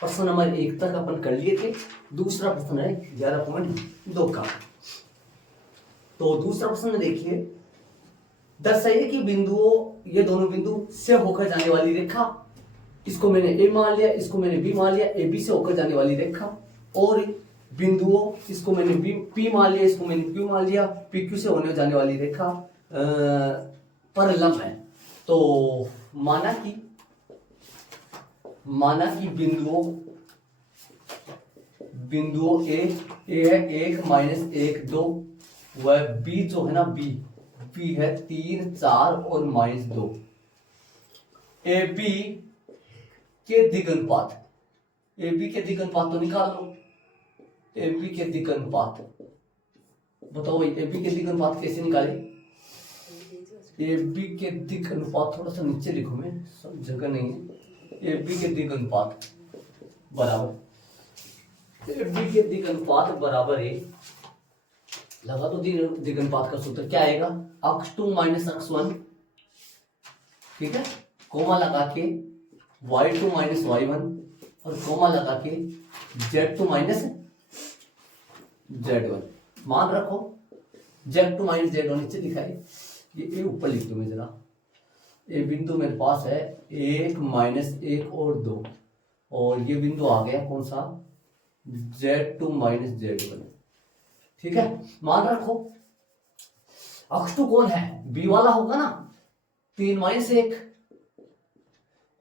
प्रश्न नंबर 1 तक अपन कर लिए थे। दूसरा प्रश्न है 11.2 का। तो दूसरा प्रश्न देखिए, दर्शाइए कि बिंदुओं, ये दोनों बिंदु से होकर जाने वाली रेखा, इसको मैंने ए मान लिया, इसको मैंने बी मान लिया, ए बी से होकर जाने वाली रेखा, और बिंदुओं, इसको मैंने बी पी मान लिया, इसको मैंने क्यू मान लिया, पी क्यू से होने जाने वाली रेखा पर लंब है। तो माना कि बिंदुओं ए है 1 माइनस 1 2, वह बी जो है ना बी है 3 4 और माइनस 2। ए बी के दिगनुपात, ए बी के दिगनुपात तो निकाल लो। ए बी के दिगनुपात बताओ भाई, ए बी के दिगनुपात कैसे निकाले? ए बी के दिगनुपात थोड़ा सा नीचे लिखो, मैं सब जगह नहीं है। ए बी के दिगनुपात बराबर, ए बी के दिगनुपात बराबर है, लगा तो दिगनुपात का सूत्र क्या आएगा? x2 माइनस x1, ठीक है, कोमा लगा के y2 माइनस y1 और कोमा लगा के z2 माइनस z1। मान रखो z2 माइनस z1 नीचे दिखाई, ये ऊपर लिख दो मैं जरा। ये बिंदु मेरे पास है 1 माइनस 1 और 2, और ये बिंदु आ गया कौन सा? z2 माइनस z1, ठीक है। मान रखो x2 कौन है? b वाला होगा ना, 3 माइनस 1,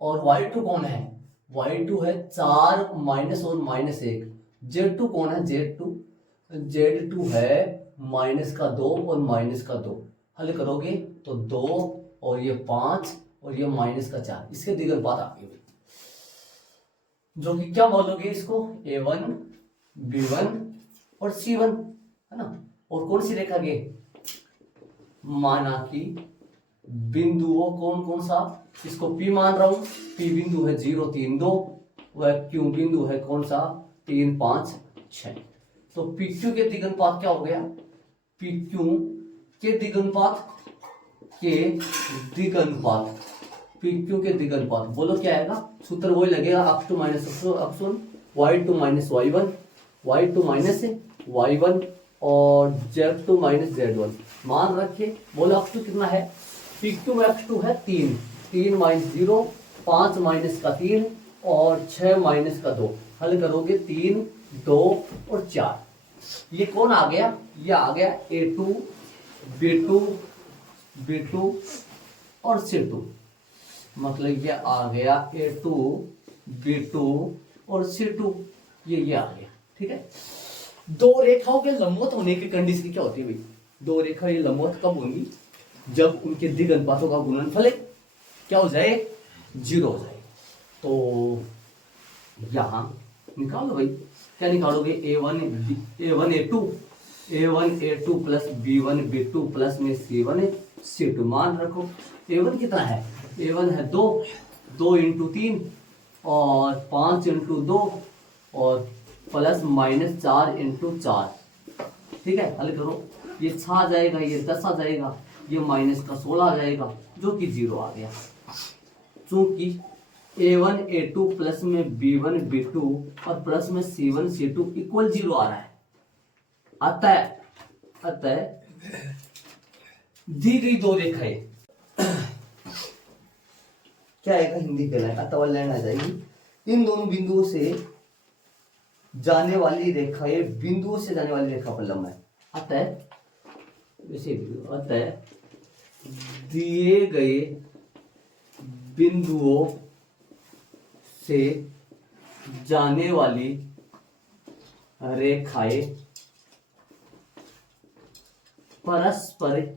और y2 कौन है? y2 है 4 माइनस और माइनस 1। z2 कौन है? z2 है माइनस का 2 और माइनस का 2। हल करोगे तो 2 और ये 5 और ये माइनस का 4, इसके दिगनुपात आ गए, जो कि क्या बोलोगे इसको? a1 b1 और c1, है ना। और कौन सी रेखा के? माना कि बिंदुओं कौन सा, इसको P मान रहा हूं, P बिंदु है 0 3 2, वह Q बिंदु है कौन सा? 3 5 6। तो PQ के दिगनुपात क्या हो गया? PQ के दिगनुपात PQ के दिगनुपात बोलो क्या आएगा? सूत्र वही लगेगा, x2 minus x1, y2 minus y1, y2 minus y1 और z2 माइनस z1। मान रखे, बोलो x2 कितना है? PQ में x2 है 3 माइनस 0, 5 माइनस का 3 और 6 माइनस का 2। हल करोगे 3 2 और 4। ये कौन आ गया? ये आ गया a2 b2 और c2, मतलब ये आ गया a2 b2 और c2, ये आ गया, ठीक है। दो रेखाओं के लंबवत होने की कंडीशन क्या होती है भाई? दो रेखा ये लंबवत कब होंगी? जब उनके दिगनुपातों का गुणनफल क्या हो जाए? 0 हो जाए। तो यहां निकालो भाई, क्या निकालोगे? a1 a2 plus b1 b2 plus में c1 c2। मान रखो a1 कितना है? a1 है 2 इंटू 3 और 5 इंटू 2 और प्लस माइनस 4 इंटू 4, ठीक है। हल करो, ये 6 आ जाएगा, ये 10 आ जाएगा, ये माइनस का 16 आ जाएगा, जो कि 0 आ गया। चूंकि a1 a2 प्लस में b1 b2 और प्लस में c1 c2 इक्वल 0 आ रहा है, अतः दी गई दो रेखाएं क्या आएगा? हिंदी कहलाएगा, अतः लाइन आ जाएगी। इन दोनों बिंदुओं से जाने वाली रेखाएं बिंदुओं से जाने वाली रेखा पर लंब है। अतः दिए गए बिंदुओं से जाने वाली रेखाएं परस्पर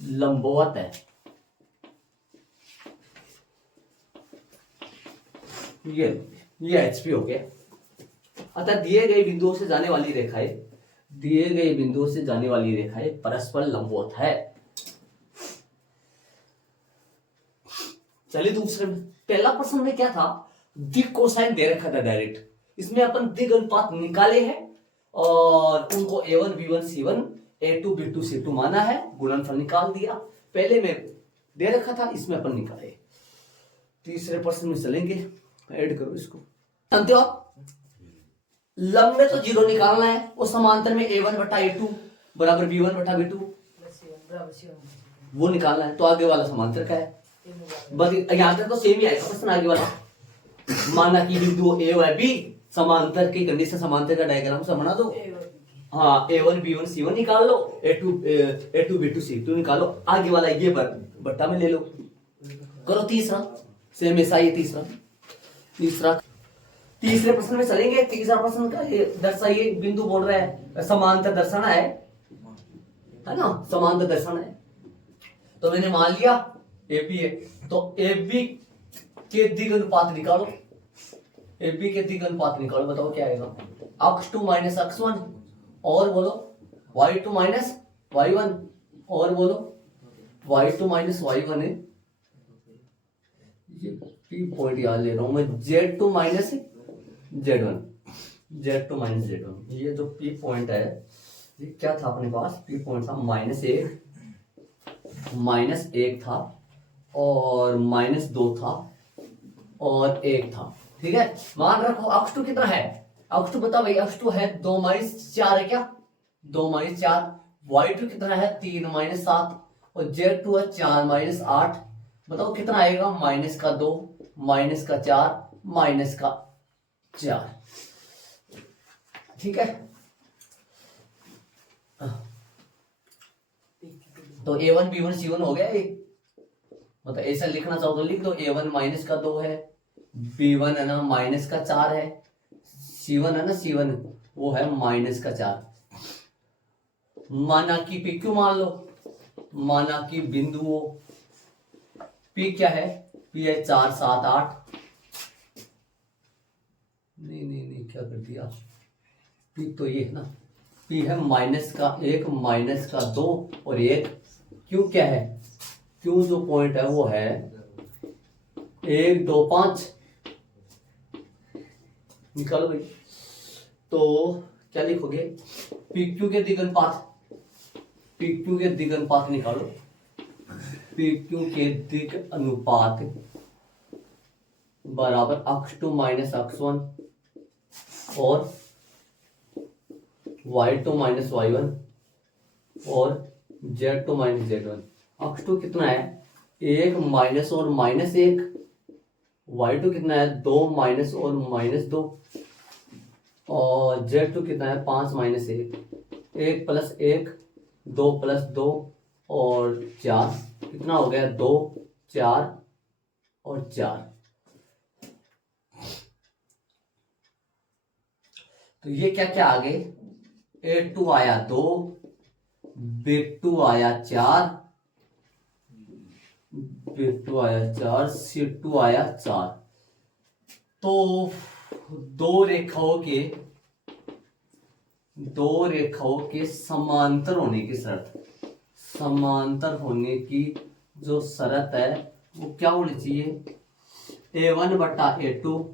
लंबवत है। ये एचपी हो गया। अतः दिए गए बिंदुओं से जाने वाली रेखाएं परस्पर लंबवत है। चलिए दूसरे में, पहला प्रश्न में क्या था? दिक कोसाइन दे रखा था डायरेक्ट, इसमें अपन दिग अनुपात निकाले हैं और उनको a1 b1 c1 a2 b2 c2 माना है, गुणनफल निकाल दिया। पहले में दे रखा था, इसमें अपन निकाले। तीसरे प्रश्न में चलेंगे, ऐड करो इसको। जानते हो आप लंब में तो जीरो निकालना है और समांतर में a1 बटा a2 बराबर b1 बटा b2 वो निकालना है। तो आगे वाला समांतर का है, बस यहाँ तक तो सेम ही आएगा प्रश्न। आगे वाला माना कि बिंदु a और b समांतर की कंडीशन, समांतर का डायग्राम से बना दो। हाँ a1 b1 c1 निकाल लो, a2 b2 c2 निकालो। आगे वाला ये बट्टा में ले लो। करो तीसरा, सेम ऐसा ही तीसरे प्रश्न में चलेंगे। तीसरा प्रश्न का ये दर्शाइए, बिंदु बोल रहा है समांतर दर्शाना है ना, समांतर दर्शाना है। तो मैंने मान लिया AB है, तो AB के दिग अनुपात निकालो। AB के दिग अनुपात निकालो, बताओ क्या आएगा। x2 माइनस x1 और बोलो y2 माइनस y1 और बोलो y2 माइनस y1 है। ये P पॉइंट याद ले रहा हूं मैं, Z2 minus Z1 minus Z1। ये जो P पॉइंट है ये क्या था अपने पास, P पॉइंट था -1 था और -2 था और 1 था। ठीक है, मान रखो x2 कितना है, x2 बता भाई, x2 है 2 - 4 है क्या, 2 - 4। y2 कितना है 3 - 7 और Z2 है 4 - 8। बताओ कितना आएगा, -2 -4 -4। ठीक है, तो a1 b1 c1 हो गया। मतलब ऐसा लिखना चाहो तो लिख दो, a1 -2 है, b1 है ना -4 है, c1 है ना c1 वो है -4। माना कि p क्यों मान लो, माना कि बिंदुओं p क्या है, p है 4 7 8। नहीं क्या कर दिया, p तो ये है ना, p है -1 -2 और 1। क्यों क्या है, क्यों जो पॉइंट है वो है 1 2 5। निकालो भाई, तो क्या लिखोगे, PQ के दिग अनुपात, PQ के दिग अनुपात निकालो। PQ के दिग अनुपात बराबर x2 माइनस x1 और y2 माइनस y1 और z2 माइनस z1। x2 कितना है 1 माइनस और -1, y2 कितना है 2 माइनस और -2 और z2 कितना है 5 - 1। 1 + 1 2 + 2 और 4, कितना हो गया 2 4 और 4। तो ये क्या क्या आ गए, A2 आया 2, B2 आया 4, B2 आया 4, C2 आया 4। तो दो रेखाओं के समांतर होने की शर्त, समांतर होने की जो शर्त है वो क्या होनी चाहिए, A1 बटा A2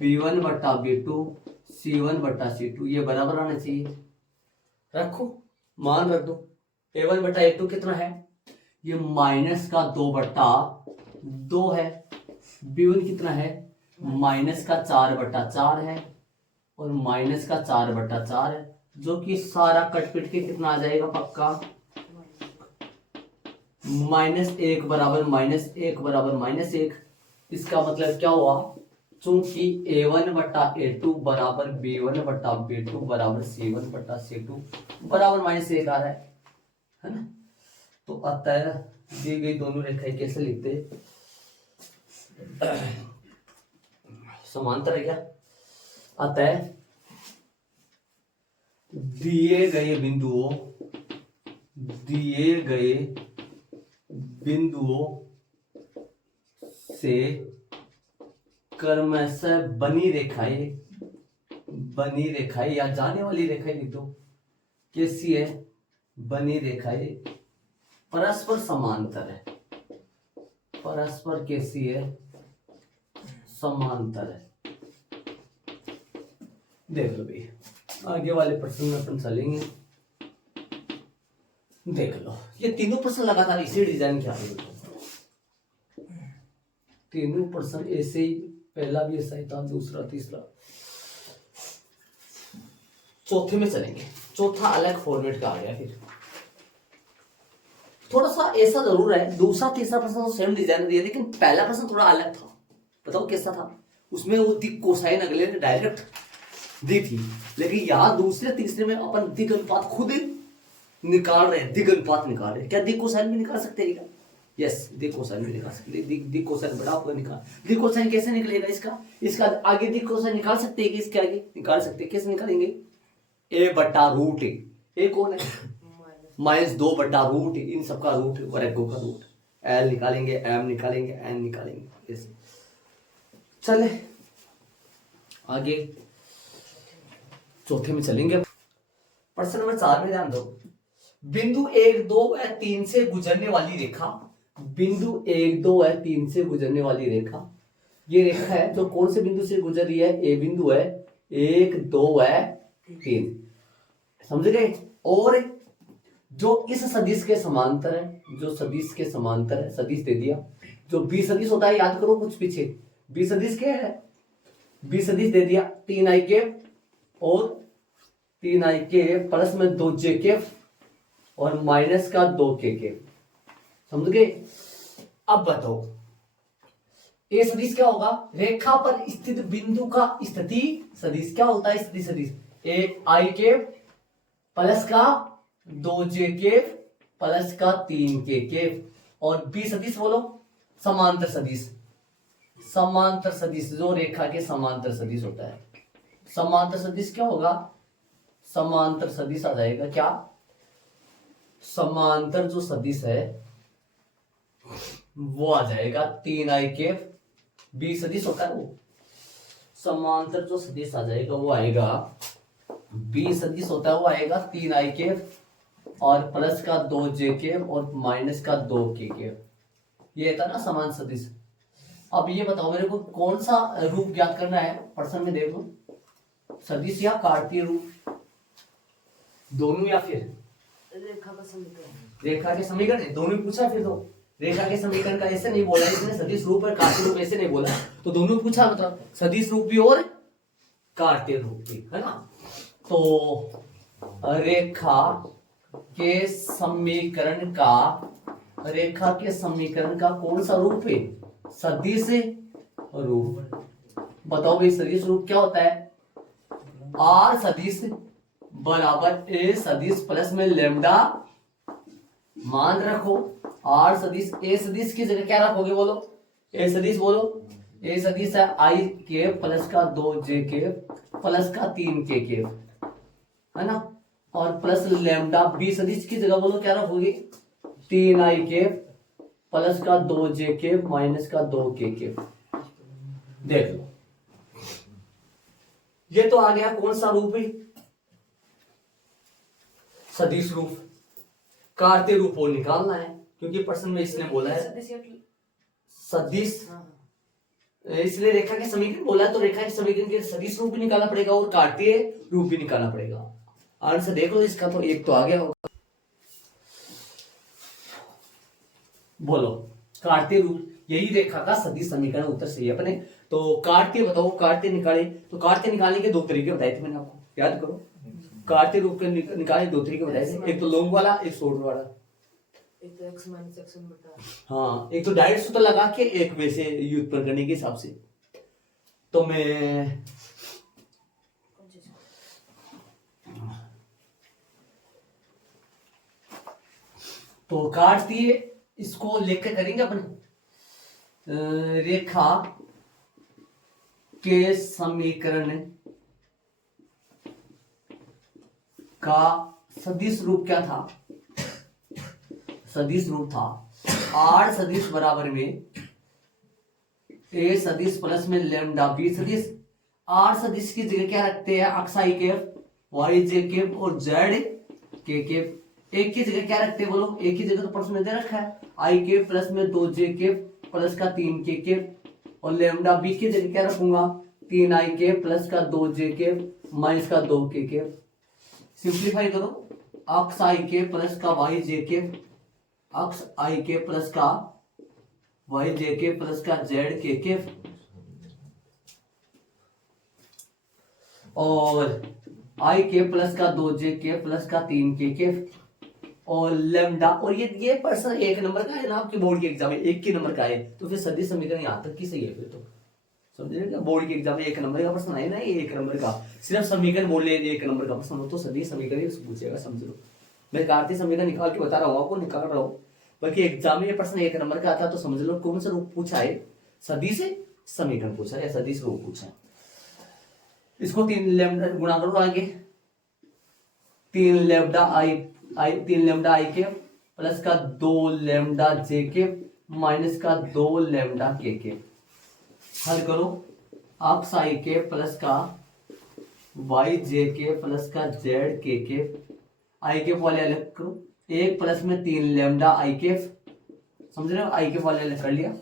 B1 बटा B2 C1 बटा C2 ये बराबर आना चाहिए। रखो, मान रख दो, A1 बटा A2 कितना है, ये -2 बटा 2 है। B1 कितना है -4 बटा 4 है और -4 बटा 4 है, जो कि सारा कट-पिट के कितना आ जाएगा पक्का, -1 बराबर -1 बराबर -1। इसका मतलब क्या हुआ, चूंकि A1 बटा A2 बराबर B1 बटा B2 बराबर C1 बटा C2 बराबर -1 आ रहा है ना। तो अतः दी गई दोनों रेखाएं कैसे लिखते, समांतर है क्या। अतः दिए गए बिंदुओं से क्रमशः बनी रेखाएं या जाने वाली रेखाएं लिख दो, कैसी है, बनी रेखाएं परस्पर समांतर है, परस्पर कैसी है, समांतर है। देख लो भाई, आगे वाले प्रश्न में अपन चलेंगे। देख लो, ये तीनों प्रश्न लगातार इसी डिजाइन के आ रहे हैं। तीनों प्रश्न ऐसे ही, पहला भी ऐसा ही था, दूसरा तीसरा। चौथे में चलेंगे, चौथा अलग फॉर्मेट का आ गया। फिर थोड़ा सा ऐसा जरूर है, दूसरा तीसरा प्रश्न तो सेम डिजाइन दिया, लेकिन पहला प्रश्न थोड़ा अलग था। बताओ कैसा था? उसमें वो दिक कोसाइन अगले ने डायरेक्ट दी थी, लेकिन यहाँ दूसरे तीसरे में अपन दिक अनुपात खुद निकाल रहे हैं, दिक अनुपात निकाल रहे हैं। क्या दिक कोसाइन भी निकाल सकते हैं क्या? यस, दिक कोसाइन भी निकाल सकते हैं। दिक कोसाइन बड़ा आपका निकाल, दिक कोसाइन कैसे निकलेगा इसका आगे दिक कोसाइन निकाल सकते हैं कि इसके आगे निकाल सकते हैं? कैसे निकालेंगे? ए बटा रूट ए कौन है? -2/रूट, इन सबका रूट और एगो का रूट। एल निकालेंगे, एम निकालेंगे, एन निकालेंगे, ऐसे। चले आगे चौथे में चलेंगे। प्रश्न नंबर 4 में ध्यान दो। बिंदु 1, 2 व 3 से गुजरने वाली रेखा, बिंदु 1, 2 व 3 से गुजरने वाली रेखा, ये रेखा है जो कौन से बिंदु से गुजर रही है? ए बिंदु है, 1, 2 व 3, समझ गए? और जो इस सदिश के समांतर है, जो सदिश के समांतर है, सदिश दे दिया। जो बी सदिश होता है, याद करो कुछ पीछे, बी सदिश क्या है? बी सदिश दे दिया 3i और 3i प्लस में 2j और माइनस का 2k, समझ गए? अब बताओ ए सदिश क्या होगा? रेखा पर स्थित बिंदु का स्थिति सदिश क्या होता है? स्थिति सदिश ए i प्लस का 2j प्लस का 3k। और बी सदिश बोलो समांतर सदिश, समांतर सदिश जो रेखा के समांतर सदिश होता है। समांतर सदिश क्या होगा? समांतर सदिश आ जाएगा क्या? समांतर जो सदिश है वो आ जाएगा 3i, बी सदिश होता है वो। समांतर जो सदिश आ जाएगा वो आएगा, बी सदिश होता है वो आएगा 3i और प्लस का 2j और माइनस का 2k। ये था ना समान सदिश। अब ये बताओ मेरे को कौन सा रूप ज्ञात करना है? प्रश्न में देखो, सदिश या कार्तीय रूप, दोनों या फिर रेखा का समीकरण? रेखा के समीकरण दोनों पूछा। फिर तो रेखा के समीकरण का ऐसे नहीं बोला इसने, सदिश रूप और कार्तीय रूप ऐसे नहीं बोला, तो दोनों पूछा, मतलब सदिश रूप भी और कार्तीय रूप भी, है ना? तो रेखा के समीकरण का, रेखा के समीकरण का कौन सा रूप है? सदिश रूप। बताओ भाई सदिश रूप क्या होता है? आर सदिश बराबर ए सदिश प्लस में लेमडा, मान रखो आर सदिश, ए सदिश की जगह क्या रखोगे? बोलो ए सदिश, बोलो ए सदिश है i प्लस का 2j प्लस का 3k, है ना? और प्लस लेमडा। बी सदिश की जगह बोलो क्या रखोगे? 3i प्लस का 2j माइनस का 2k। देख लो, ये तो आ गया कौन सा रूप है? सदिश रूप। कार्तीय रूप और निकालना है, क्योंकि प्रश्न में इसने बोला है सदिश, इसलिए रेखा के समीकरण बोला है, तो रेखा के समीकरण के सदिश रूप भी निकालना पड़ेगा और कार्तीय रूप भी निकालना पड़ेगा। आंसर देख लो इसका, तो एक तो आ गया होगा। बोलो कार्तीय रूप, यही रेखा का सदिश समीकरण, उत्तर सही है अपने। तो कार्तीय बताओ, कार्तीय निकाले, तो कार्तीय निकालने के दो तरीके बताए थे मैंने आपको, याद करो। कार्तीय रूप के निकालने दो तरीके बताए थे, एक तो लॉन्ग वाला, एक शॉर्ट वाला। एक तो x माइनस x बटा, हाँ, एक तो डायरेक्ट सूत्र लगा के, एक वैसे व्युत्पन्न करने के हिसाब से। तो मैं तो कार्तीय इसको लेकर करेंगे अपन, रेखा के समीकरण का सदिश रूप क्या था? सदिश रूप था आर सदिश बराबर में ए सदिश प्लस में लेमडा बी सदिश। आर सदिश की जगह क्या रखते हैं? अक्ष i वाई j और जेड k। एक की जगह क्या रखते हैं? बोलो एक ही जगह, तो प्रश्न में दे रखा है i प्लस में 2j प्लस का 3k और लेमडा बी की जगह क्या रखूंगा? 3i प्लस का 2j माइनस का 2k। सिंप्लीफाई करो, अक्ष i प्लस का वाई j अक्ष i प्लस का वाई जे के प्लस का जेड के के और आई के प्लस का 2 जे के प्लस का 3 के और लेमडा। और ये प्रश्न 1 नंबर का है ना आपके बोर्ड के एग्जाम में, 1 के नंबर का है, तो फिर सदिश समीकरण यहां तक की सही है। फिर तो समझ रहे, बोर्ड के एग्जाम में 1 नंबर का प्रश्न है ना, ये 1 नंबर का सिर्फ समीकरण बोल ले 1 नंबर का प्रश्न हो तो सदिश समीकरण पूछेगा, समझ लो। मैं कार्तीय समीकरण निकाल के बता रहा हूँ आपको, निकाल रहा हूँ, बाकी एग्जाम में ये प्रश्न 1 नंबर का आता तो समझ लो कौन सा रूप पूछा है, सदिश समीकरण पूछा है या सदिश रूप पूछा है। इसको 3 लैम्डा गुणा करो आगे, 3 लैम्डा आई के प्लस का 2 लैम्डा जे के माइनस का 2 लैम्डा के। हल करो, एक्स आई के प्लस का वाई जे के प्लस का जेड के आई के वाले अलग करो, 1 प्लस में 3 लैम्डा आई के, समझ रहे हो, आई के वाले अलग कर लिया,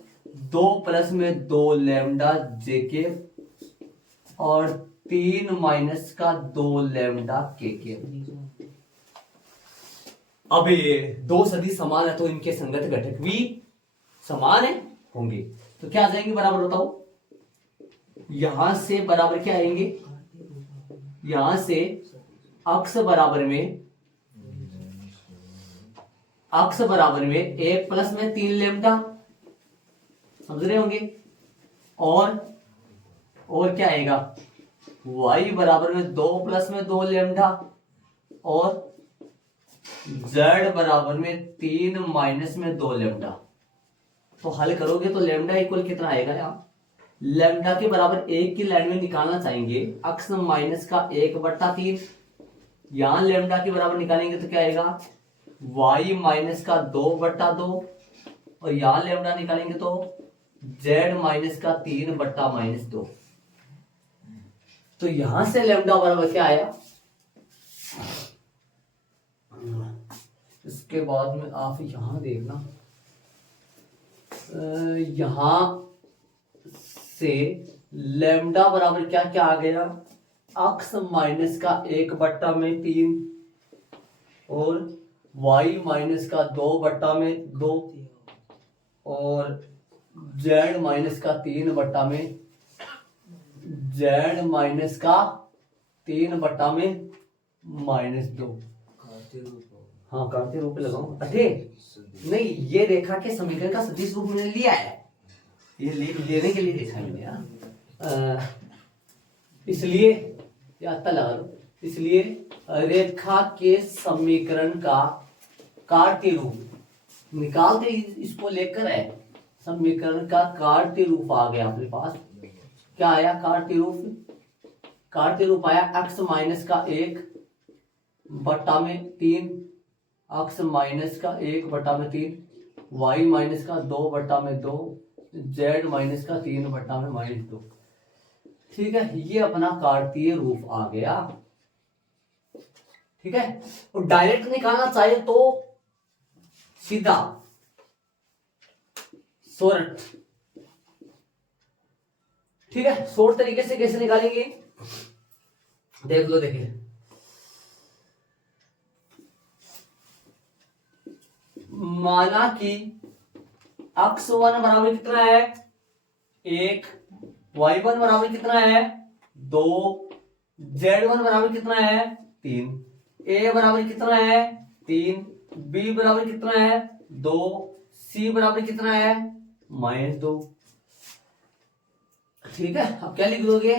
2 प्लस में 2 लैम्डा जे के और 3 माइनस का 2 लैम्डा के। अब ये 2 सदिश समान है तो इनके संगत घटक भी समान है होंगे, तो क्या आ जाएंगे बराबर, बताओ। यहां से बराबर क्या आएंगे, यहां से अक्ष बराबर में 1 प्लस में 3 लैम्डा, समझ रहे होंगे, और क्या आएगा, y बराबर में 2 प्लस में 2 लैम्डा और z बराबर में 3 माइनस में 2 लैम्डा। तो हल करोगे तो लैम्डा इक्वल कितना आएगा, यहाँ लैम्डा के बराबर 1 की लाइन में निकालना चाहेंगे, अक्स माइनस का 1/3, यहां लैम्डा के बराबर निकालेंगे तो क्या आएगा, y माइनस का 2/2 और यहां लैम्डा निकालेंगे तो z माइनस का 3/-2। तो यहां से लैम्डा बराबर क्या आया, इसके बाद में आप यहां देखना, यहां से लैम्डा बराबर क्या क्या आ गया, अक्स माइनस का 1/3 और y माइनस का 2/2 और z माइनस का 3/2 हाँ कार्तीय रूप लगाऊं, अरे नहीं, ये रेखा के समीकरण का सदिश रूप मैंने लिया है, ये लेने के लिए देखा मैंने, इसलिए आता लगा लो, इसलिए रेखा के समीकरण का कार्तीय रूप निकालते इसको लेकर है, समीकरण का कार्तीय रूप आ गया अपने पास, क्या आया कार्तीय रूप आया x माइनस का 1/3, x माइनस का 1/3, y माइनस का 2/2, z माइनस का 3/-2। ठीक है, ये अपना कार्तीय रूप आ गया, ठीक है। और डायरेक्ट निकालना चाहिए तो सीधा शॉर्ट, ठीक है, शॉर्ट तरीके से कैसे निकालेंगे देख लो, देखिए माना कि x1 बराबर कितना है 1, y1 बराबर कितना है 2, z1 बराबर कितना है 3, a बराबर कितना है 3, b बराबर कितना है 2, c बराबर कितना है -2। ठीक है, अब क्या लिख दोगे,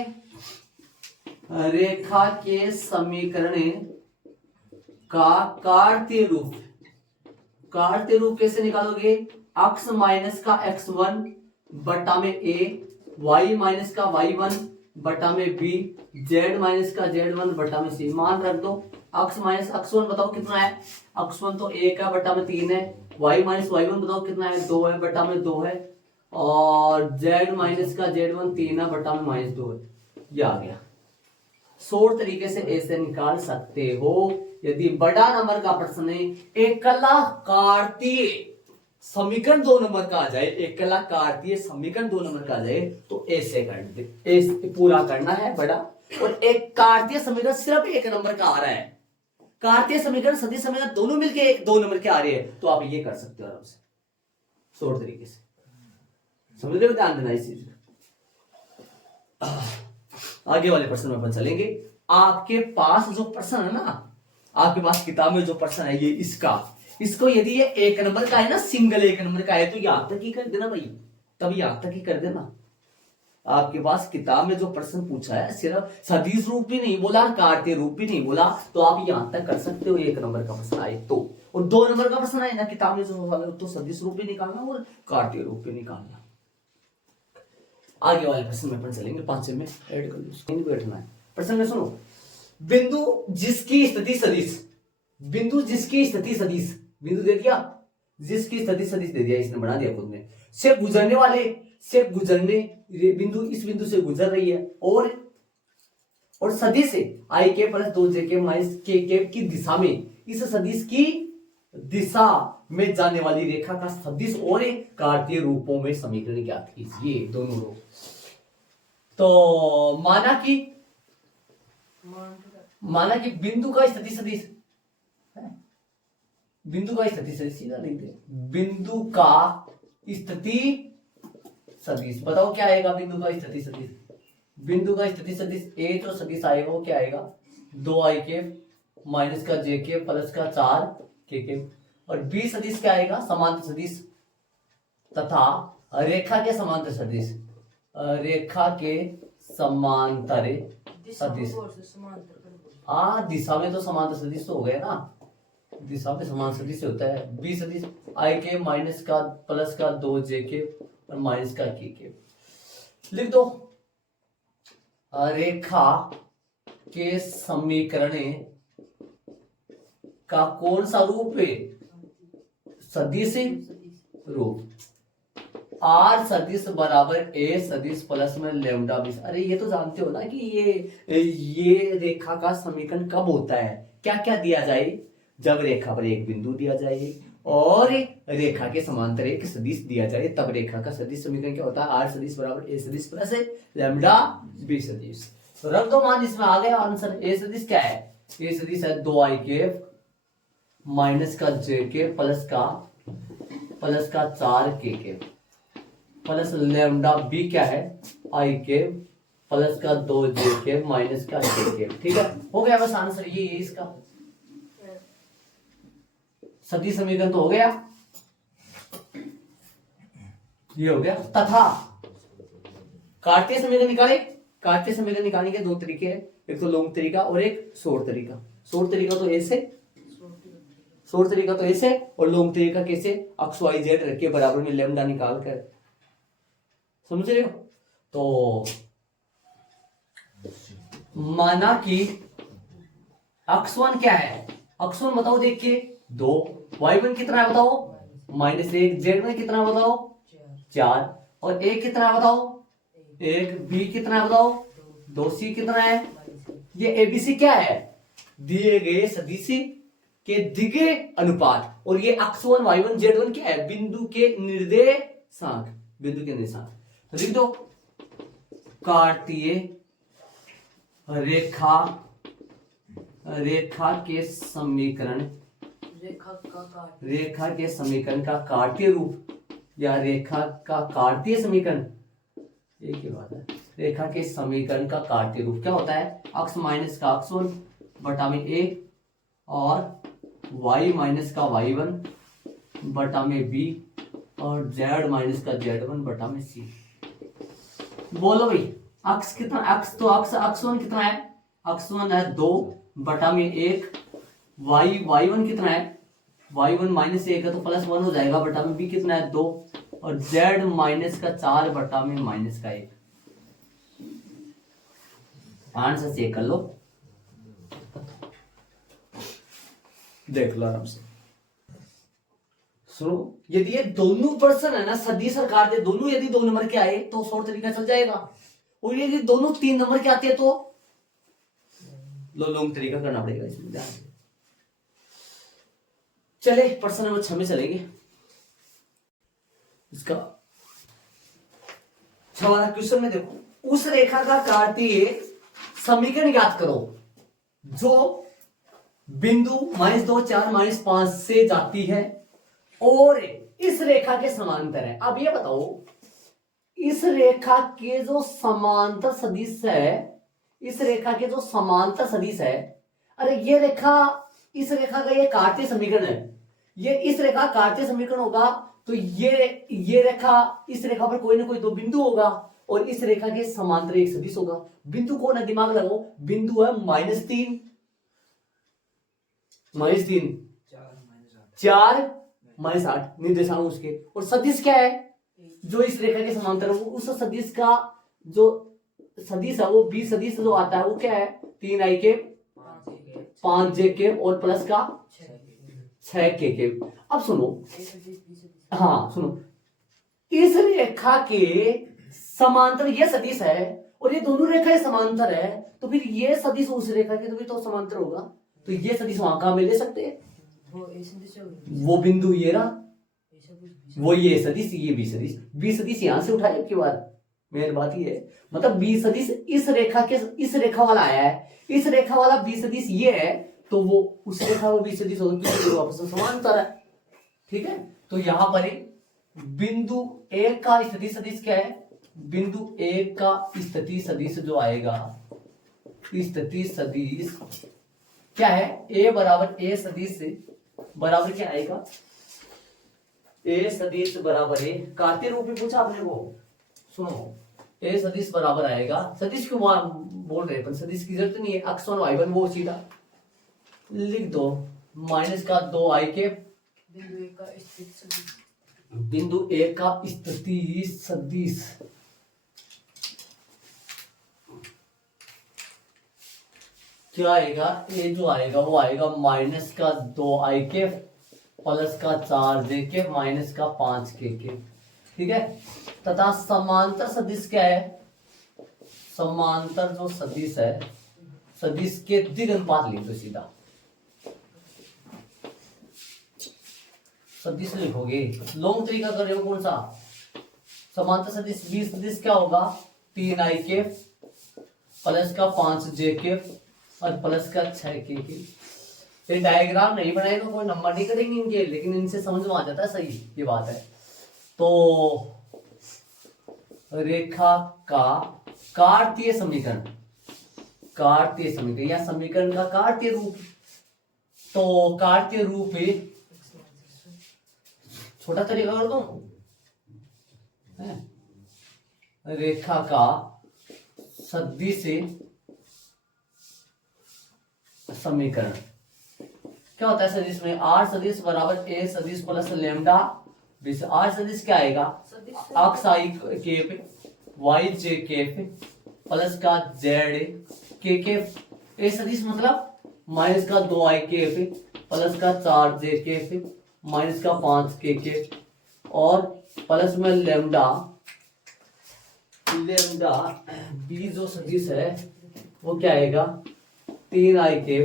रेखा के समीकरण का कार्तीय रूप कैसे निकालोगे, x माइनस का x1 बटा में a, y माइनस का y1 बटा में b, z माइनस का z1 बटा में c। मान रख दो, x माइनस x1 बताओ कितना है, x1 तो 1 का बटा में 3 है, y माइनस y1 बताओ कितना है 2 है बटा में 2 है, और z माइनस का z1 3 है बटा में -2 है। ये आ गया, शॉर्ट तरीके से ऐसे निकाल सकते हो। यदि बड़ा नंबर का प्रश्न है, एकला कार्तीय समीकरण 2 नंबर का आ जाए, एकला कार्तीय समीकरण 2 नंबर का आ जाए तो ऐसे कर दे, ऐसे पूरा करना है बड़ा। और एक कार्तीय समीकरण सिर्फ 1 नंबर का आ रहा है, कार्तीय समीकरण सदिश समीकरण दोनों मिलके 2 नंबर के आ रहे हैं, तो आप ये कर सकते हो आराम से शॉर्ट तरीके से। समझ रहे हो, ध्यान देना इस चीज। आगे वाले प्रश्न में अपन चलेंगे। आपके पास जो प्रश्न है ना, आपके पास किताब में जो प्रश्न है ये इसको यदि ये 1 नंबर का है ना, सिंगल 1 नंबर का है, तो यहां तक ही कर देना भाई, तब यहां तक ही कर देना। आपके पास किताब में जो प्रश्न पूछा है सिर्फ सदिश रूप भी नहीं बोला, कार्तीय रूप भी नहीं बोला, तो आप यहां तक कर सकते हो 1 नंबर का प्रश्न आए तो। और 2 नंबर का प्रश्न आए ना किताब में जो सवाल है, तो सदिश रूप भी निकालना और कार्तीय रूप भी निकालना। आगे वाले प्रश्न में अपन चलेंगे, 5 में ऐड कर लो, नहीं बैठना है। प्रश्न में सुनो, बिंदु जिसकी स्थिति सदिश, बिंदु जिसकी स्थिति सदिश, बिंदु दे दिया, जिसकी स्थिति सदिश दे दिया, इसने बना दिया खुद ने, से गुजरने वाले, से गुजरने, बिंदु इस बिंदु से गुजर रही है, और सदिश है आई के प्लस 2 जे के माइनस के की दिशा में, इस सदिश की दिशा में जाने वाली रेखा का सदिश और कार्तीय रूपों में समीकरण ज्ञात कीजिए, दोनों लोग। तो माना कि बिंदु का स्थिति सदिश, बिंदु का स्थिति सदिश सीधा लिख दे, बिंदु का स्थिति सदिश, बताओ क्या आएगा बिंदु का स्थिति सदिश? बिंदु का स्थिति सदिश ए जो सदिश आएगा वो क्या आएगा, 2i के माइनस का जे के प्लस का 4 के, और बी सदिश क्या आएगा, समांतर सदिश तथा रेखा के समांतर सदिश, रेखा के समांतर सदिश। दिशा में तो समांतर सदिश तो हो गया ना, दिशा में समांतर सदिश होता है। बी सदिश आई के माइनस का प्लस का 2 जे के और माइनस का के लिख दो। रेखा के समीकरण का कौन सा रूप है, सदिश रूप। आर सदिश बराबर ए सदिश प्लस में लेमडा बी। अरे ये तो जानते हो ना कि ये रेखा का समीकरण कब होता है, क्या क्या दिया जाए, जब रेखा पर एक बिंदु दिया जाए और रेखा के समांतर एक सदिश दिया जाए, तब रेखा का सदिश समीकरण क्या होता है, आर सदिश बराबर ए सदिश प्लस लैम्डा बी सदिश। तो रख दो मान, इसमें आ गया आंसर। ए सदिश क्या है, ए सदिश है 2i के माइनस का जे के प्लस का 4 के प्लस लैम्डा बी क्या है, आई के प्लस का 2 जे के माइनस का के। ठीक है, हो गया बस आंसर ये है इसका। सदिश समीकरण तो हो गया, ये हो गया। तथा कार्तीय समीकरण निकाले, कार्तीय समीकरण निकालने के 2 तरीके हैं, एक तो लॉन्ग तरीका और एक शॉर्ट तरीका। शॉर्ट तरीका तो ऐसे, शॉर्ट तरीका तो ऐसे, और लॉन्ग तरीका कैसे, एक्स वाई जेड रख के बराबर में लैम्डा निकाल कर, समझ रहे हो। तो माना कि x1 क्या है, x1 बताओ देख के 2, y1 कितना है बताओ -1, z1 कितना है बताओ 4, और a कितना है बताओ 1, b कितना है बताओ 2, c कितना है। ये abc क्या है, दिए गए सदिश के दिगे अनुपात, और ये x1 y1 z1 क्या है, बिंदु के निर्देशांक, बिंदु के निर्देशांक। तो लिख दो कार्तीय रेखा के समीकरण, रेखा के समीकरण का कार्तीय रूप, या रेखा का कार्तीय समीकरण, एक ही बात है। रेखा के समीकरण का कार्तीय रूप क्या होता है, x माइनस का x1 बटा में a, और y माइनस का y1 बटा में b, और z माइनस का z1 बटा में c। बोलो भाई x कितना, x तो x1 कितना है, x1 है 2 बटा में 1, y1 कितना है, y1 माइनस 1 है तो +1 हो जाएगा, बटा में b कितना है 2, और z माइनस का 4 बटा में माइनस का 1। आंसर चेक कर लो, देख लो आराम से। सुनो, यदि ये दोनों पर्सन है ना सदिश और कार्तीय दोनों यदि 2 नंबर के आए तो शॉर्ट तरीका चल जाएगा, और यदि दोनों 3 नंबर के आते हैं तो लॉन्ग तरीका करना पड़ेगा इसमें ध्यान। चले प्रश्न नंबर 6 में चलेंगे। इसका 6 वाला क्वेश्चन में देखो, उस रेखा का कार्तीय समीकरण ज्ञात करो जो बिंदु -2 4 -5 से जाती है और इस रेखा के समांतर है। अब ये बताओ इस रेखा के जो समांतर सदिश है, इस रेखा के जो समांतर सदिश है, अरे ये रेखा, इस रेखा का ये कार्तीय समीकरण है, ये इस रेखा कार्तीय समीकरण होगा तो ये रेखा, इस रेखा पर कोई ना कोई दो बिंदु होगा और इस रेखा के समांतर एक सदिश होगा। बिंदु कौन है, दिमाग लगाओ, बिंदु है -3, -3, 4 -8 निर्देशांक उसके, और सदिश क्या है जो इस रेखा के समांतर है, उस सदिश का जो सदिश है वो बी सदिश जो आता है वो क्या है, 3i के 5j के और प्लस का 6k के। अब सुनो, हाँ सुनो, इस रेखा के समांतर ये सदिश है और ये दोनों रेखाएं समांतर है, तो फिर ये सदिश उस रेखा के तो भी तो समांतर होगा, तो ये सदिश वहां कहां में ले सकते हैं, वो बिंदु ये रहा, वो ये सदिश, ये बी सदिश, बी सदिश यहां से उठाए की बार, मेन बात ये है, मतलब बी सदिश इस रेखा के, इस रेखा वाला आया है, इस रेखा वाला बी सदिश ये है, तो वो उस रेखा वो बी सदिश होगा क्योंकि वो आपस में समांतर है। ठीक है, तो यहां पर बिंदु एक का स्थिति सदिश क्या है, बिंदु एक का स्थिति सदिश जो आएगा, स्थिति सदिश क्या है, ए बराबर ए सदिश बराबर क्या आएगा, ए सदिश बराबर ए, कार्तीय रूप में पूछा आपने को, सुनो, ए सदिश बराबर आएगा, सदिश क्यों बोल रहे हैं, सदिश की जरूरत नहीं है, x1 y1 वो सीधा लिख दो, माइनस का 2i के बिंदु एक का स्थिति सदिश, क्या आएगा, ये जो आएगा वो आएगा माइनस का 2i के प्लस का 4j के माइनस का 5k के। ठीक है, तथा समांतर सदिश क्या है, समांतर जो सदिश है, सदिश के द्विघात अनुपात लिख दो सीधा, सदिश लिखोगे, लॉन्ग तरीका कर रहे हो कौन सा, समांतर सदिश बी सदिश क्या होगा, 3i के प्लस का 5j के और प्लस का 6k के। ये डायग्राम नहीं बनाए तो कोई नंबर नहीं करेंगे इनके, लेकिन इनसे समझ में आ जाता है, सही ये बात है। तो रेखा का कार्तीय समीकरण, कार्तीय समीकरण या समीकरण का कार्तीय रूप, तो कार्तीय रूप छोटा तरीका कर दो, रेखा का सदिश समीकरण क्या होता है सदिश में, आर सदिश बराबर ए सदिश प्लस लेमडा, आर सदिश क्या आएगा, एक्स आई केफ वाई जे केफ प्लस का जेड के केफ, ए सदिश मतलब माइनस का 2i केफ प्लस का 4j केफ माइनस का 5k के और प्लस में लेमडा, लेमडा बी जो सदिश है वो क्या आएगा, 3i के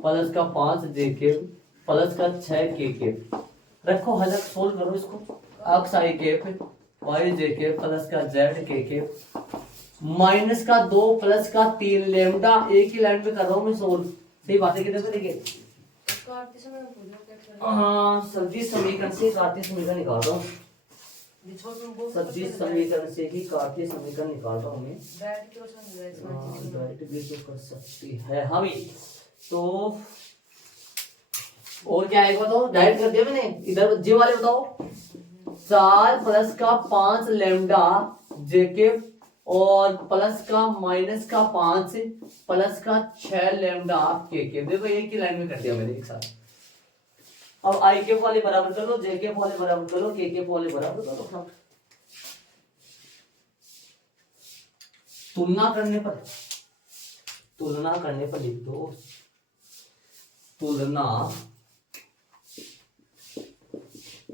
प्लस का 5j के प्लस का 6k के। रखो हलक, सोल्व करो इसको, एक्स आई के वाई जे के प्लस का जेड के माइनस का 2 प्लस का 3 लेमडा, एक ही लाइन पे कर रहा हूँ मैं सोल्व, सही बातें कितने करेंगे, हाँ सदिश समीकरण से कार्तीय समीकरण निकाल रहा हूँ, सदिश समीकरण से ही कार्तीय समीकरण निकाल रहा हूँ मैं, डायरेक्ट भी तो कर सकती है हाँ भी। तो और क्या आएगा बताओ, डायरेक्ट कर दिया मैंने, इधर जे वाले बताओ, 4 प्लस का 5 लेमडा जे के और प्लस का माइनस का 5 प्लस का 6 लेमडा के, देखो एक ही लाइन में कर दिया मैंने एक साथ। अब आई के वाले बराबर कर लो, जे के वाले बराबर कर लो, के वाले बराबर कर लो, तुलना करने पर, तुलना करने पर लिख दो, तुलना,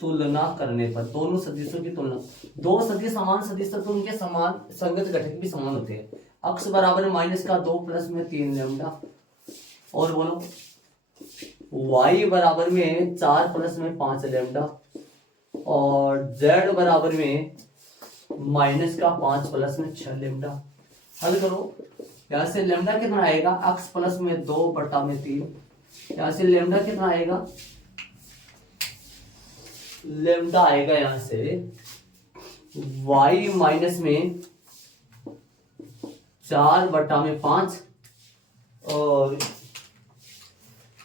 तुलना करने पर दोनों सदिशों की तुलना, दो सदिश समान सदिश तो उनके समान संगत घटक भी समान होते हैं, अक्स बराबर माइनस का 2 प्लस में 3 लेमडा, और बोलो y बराबर में 4 प्लस में 5 लेमडा, और z बराबर में माइनस का 5 प्लस में 6 लेमडा। हल करो, यहाँ से लेमडा कितना आएगा, x प्लस में 2 बटा में 3, यहाँ से लेमडा कितना आएगा, लेमडा आएगा यहाँ से y माइनस में 4/5 और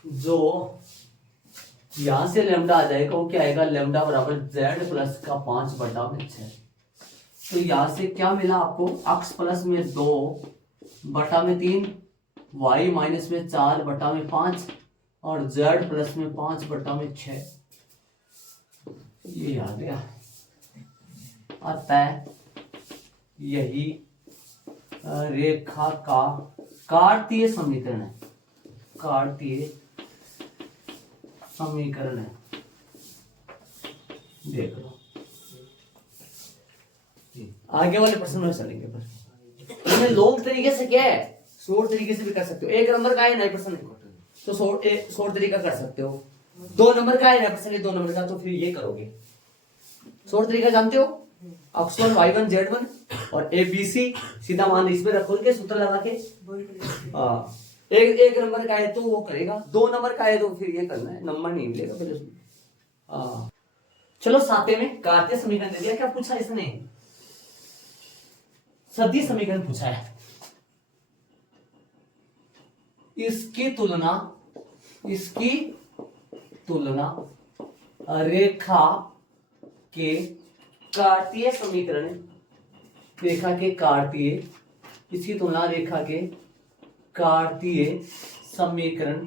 जो यहां से लेमडा आ जाएगा वो क्या आएगा, लेमडा बराबर z प्लस का 5/6। तो यहां से क्या मिला आपको, x प्लस में 2/3, y माइनस में 4/5 और z प्लस में 5/6। ये आ गया। अतः यही रेखा का कार्तीय समीकरण है, कार्तीय समीकरण है। देख लो आगे वाले प्रश्न में चलेंगे। इसमें लॉन्ग तरीके से क्या है, शॉर्ट तरीके से भी कर सकते हो। 1 नंबर का है नए प्रश्न तो शॉर्ट तरीका कर सकते हो। 2 नंबर का है नया प्रश्न 2 नंबर का, तो फिर ये करोगे। शॉर्ट तरीका जानते हो, x1 y1 z1 और abc सीधा मान इसमें रखोगे सूत्र लगा के। एक नंबर का है तो वो करेगा, 2 नंबर का है तो फिर ये करना है, नंबर नहीं मिलेगा पहले उसमें। चलो 7वें में कार्तीय समीकरण दे दिया। क्या पूछा इसने, सदिश समीकरण पूछा है। इसकी तुलना रेखा के कार्तीय समीकरण, रेखा के कार्तीय, इसकी तुलना रेखा के कार्तीय समीकरण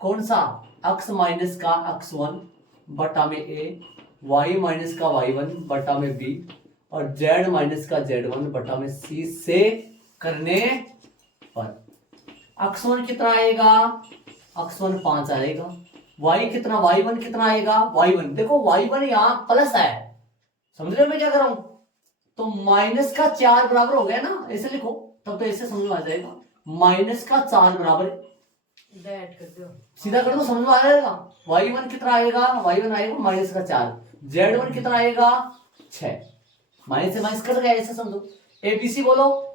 कौन सा, x माइनस का x1 बटा में a, y माइनस का y1 बटा में b और z माइनस का z1 बटा में c से करने पर x1 कितना आएगा, x1 5 आएगा। y कितना, y1 कितना आएगा, y1 देखो y1 यहाँ प्लस है, समझ रहे हो मैं क्या कर रहा हूं। तो माइनस का 4 बराबर हो गया ना, ऐसे लिखो तब तो ऐसे समझ में आ जाएगा। माइनस का 4 बराबर ऐड कर दो, सीधा कर दो समझ में आ जाएगा। y1 कितना आएगा, y1 आएगा माइनस का 4, z1 कितना आएगा 6, माइनस से माइनस कट गया ऐसे समझो। एबीसी बोलो,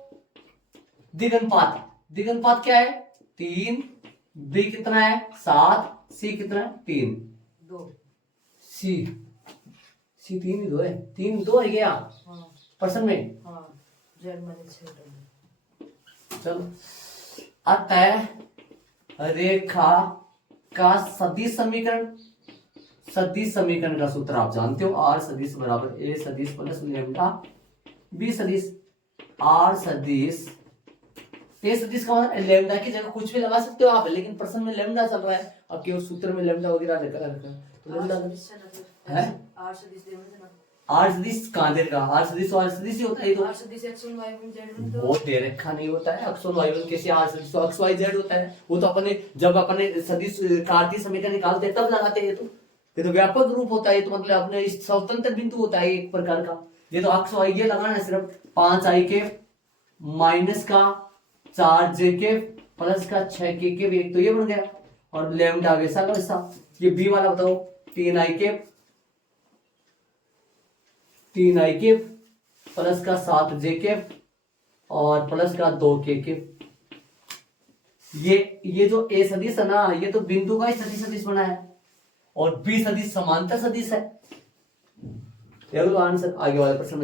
दिगनपात, दिगनपात क्या है 3, बी कितना है 7, सी कितना है 3, 2 सी 3 ही 2 है, 3 2 है क्या पर्सन में। z minus 6। चलो अतः रेखा का सदिश समीकरण, सदिश समीकरण का सूत्र आप जानते हो, आर सदिश बराबर ए सदिश प्लस लेमडा बी सदिश। आर सदिश, ए सदिश का मतलब लेमडा की जगह कुछ भी लगा सकते हो आप, लेकिन प्रश्न में लेमडा चल रहा है, अब केवल सूत्र में लेमडा वगैरह रखा है तो लेमडा है। आर सदिश दे देना, आर सदिश कहां दे रखा, आर सदिश तो आर सदिश ही होता है, तो आर सदिश x1 y1 z1 तो वो दे रखा नहीं होता है। x1 y1 कैसे आर सदिश, तो x y z होता है, वो तो अपने जब अपने सदिश कार्तीय समीकरण निकालते हैं तब लगाते हैं। ये तो व्यापक रूप होता है, तो मतलब अपने इस स्वतंत्र बिंदु होता है एक प्रकार का। ये तो x y ये लगाना है सिर्फ 5i के माइनस का 4j के प्लस का 6k के, एक तो ये बन गया और लैम्डा वैसा का वैसा। ये बी वाला बताओ 3i के प्लस का 7j के और प्लस का 2k के। ये जो ए सदिश है ना, ये तो बिंदु का ही सदिश बना है और बी सदिश समांतर सदिश है। आंसर आगे वाले प्रश्न में